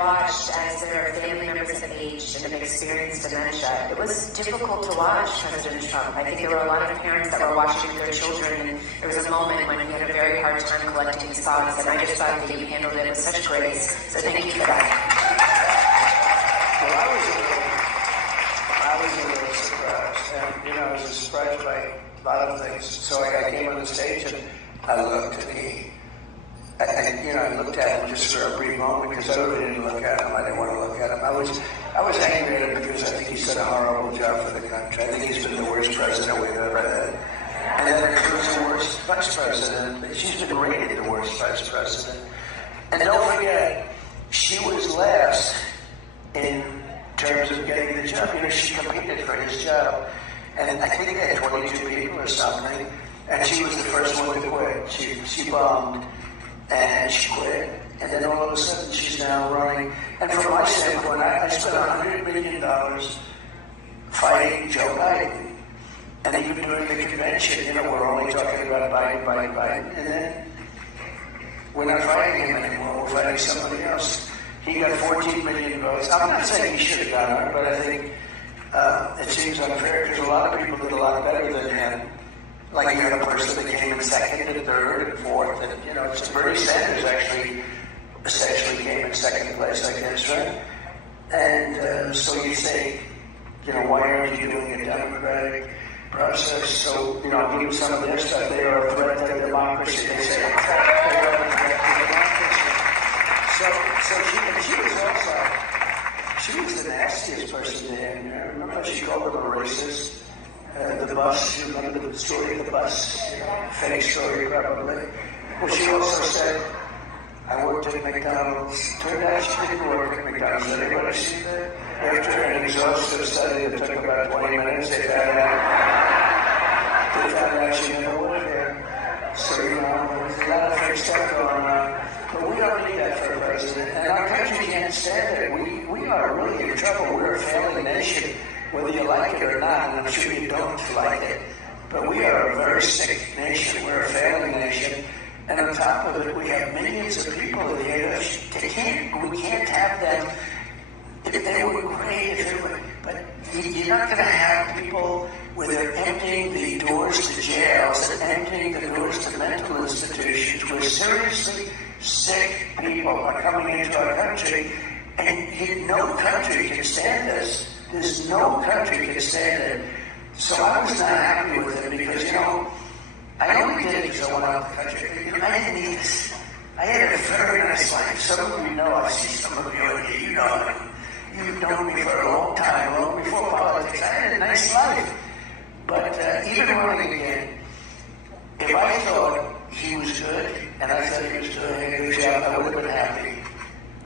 watched as their family members have aged and have experienced dementia. It was difficult to watch President Trump. I think there were a lot of parents that were watching their children, and there was a moment when he had a very hard time collecting his thoughts, and I just thought that you handled it with such grace. So thank you for that. Well, I was a little surprised, and I was surprised by a lot of things. So I came on the stage and I looked at I looked at him just for a brief moment because I really didn't look at him. I didn't want to look at him. I was angry at him because I think he's done a horrible job for the country. I think he's been the worst president we've ever had. And then he was the worst vice president. She's been rated the worst vice president. And don't forget, she was last in terms of getting the job. She competed for his job. And I think they had 22 people or something. And she was the first one to quit. She bombed. And she quit, and then all of a sudden she's now running. And from my standpoint, I spent $100 million fighting Joe Biden. And even during the convention, we're only talking about Biden. And then we're not fighting him anymore, we're fighting somebody else. He got 14 million votes. I'm not saying he should have gotten it, but I think it seems unfair because a lot of people did a lot better than him. Like you had a person that came in second and third and fourth, and Bernie Sanders actually essentially came in second place, I guess, right? And so you say, why aren't you doing a democratic process? So, I'll give you some of their stuff. They are a threat to democracy. They say they are a threat to democracy. She was the nastiest person to him. Remember she called him a racist? The bus, you remember the story of the bus? Fake story, probably. Well, she also said, I worked at McDonald's. Turned out she didn't work at McDonald's. Did anybody see that? After an exhaustive study that took about 20 minutes, they found out she never worked there. So, there's a lot of fake stuff going on. But we don't need that for a president. And our country can't stand it. We are really in trouble. We're a failing nation. Whether you like it or not, and I'm sure you don't like it, but we are a very sick nation. We're a failing nation. And on top of it, we have millions of people that hate us. We can't have them. They were great if it were, but you're not going to have people where they're emptying the doors to jails and emptying the doors to mental institutions where seriously sick people are coming into our country, and no country can stand this. There's no country can stand it. So I was not happy with it because, I only did it because I went out of the country. I didn't need this. I had a very nice life. Some of you know, I see some of you in here, you've known me for a long time, long before politics. I had a nice life. But even running again, if I thought he was good and I thought he was doing a good job, I would have been happy.